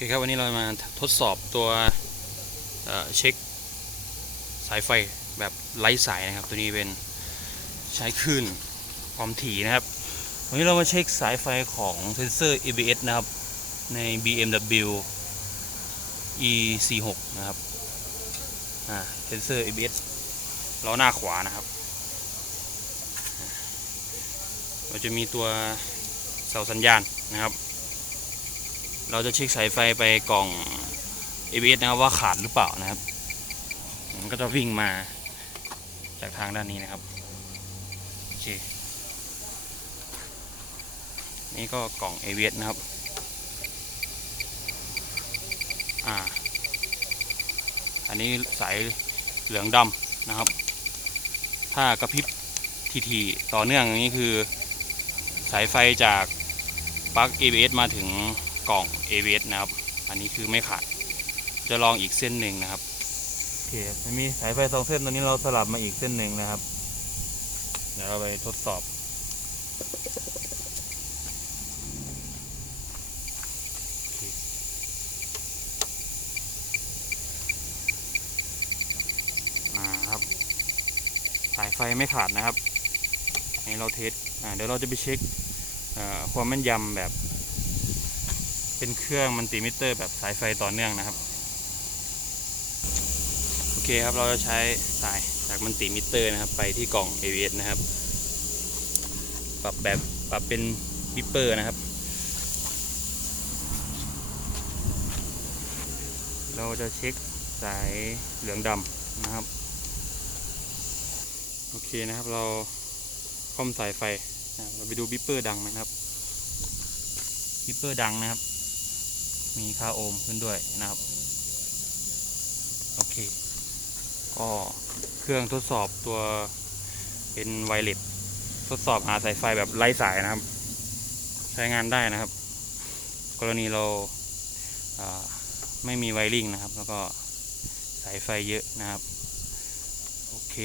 เคครับวันนี้เรามาทดสอบตัวเเช็คสายไฟแบบไร้สายนะครับ ตัวนี้เป็นใช้คลื่นความถี่นะครับ วันนี้เรามาเช็คสายไฟของเซนเซอร์ ABS นะครับ ใน BMW E46 นะครับเซนเซอร์ ABS ล้อหน้าขวานะครับ เราจะมีตัวเสาสัญญาณนะครับ เราจะเช็คสายไฟไปกล่อง ABS นะครับว่าขาดหรือเปล่านะครับ มันก็จะวิ่งมาจากทางด้านนี้นะครับ โอเค นี่ก็กล่อง ABS นะครับ อ่า อันนี้สายเหลืองดำนะครับ ถ้ากระพริบทีๆต่อเนื่องอย่างนี้คือ สายไฟจากปลั๊ก ABS มาถึง กล่อง ABS นะครับ อันนี้คือไม่ขาด จะลองอีกเส้นหนึ่งนะครับโอเคยมีสายไฟสองเส้นตอนนี้เราสลับมาอีกเส้นหนึ่งนะครับ เดี๋ยวเราไปทดสอบครับ สายไฟไม่ขาดนะครับอันนี้เราเทสเดี๋ยวเราจะไปเช็คความแม่นยำแบบ เป็นเครื่องมัลติมิเตอร์แบบสายไฟต่อเนื่องนะครับ โอเคครับเราจะใช้สายจากมัลติมิเตอร์นะครับ ไปที่กล่อง AVS นะครับ ปรับแบบปรับเป็นวิปเปอร์นะครับ เราจะเช็คสายเหลืองดำนะครับ โอเคนะครับเราค่อมสายไฟ เราไปดูบิปเปอร์ดังไหมครับบิปเปอร์ดังนะครับ มีค่าโอห์มขึ้นด้วยนะครับ โอเค ก็เครื่องทดสอบตัวเป็นไวเลสทดสอบหาสายไฟแบบไร้สายนะครับ ใช้งานได้นะครับ กรณีเราอ่าไม่มีไวริงนะครับ แล้วก็สายไฟเยอะนะครับ โอเค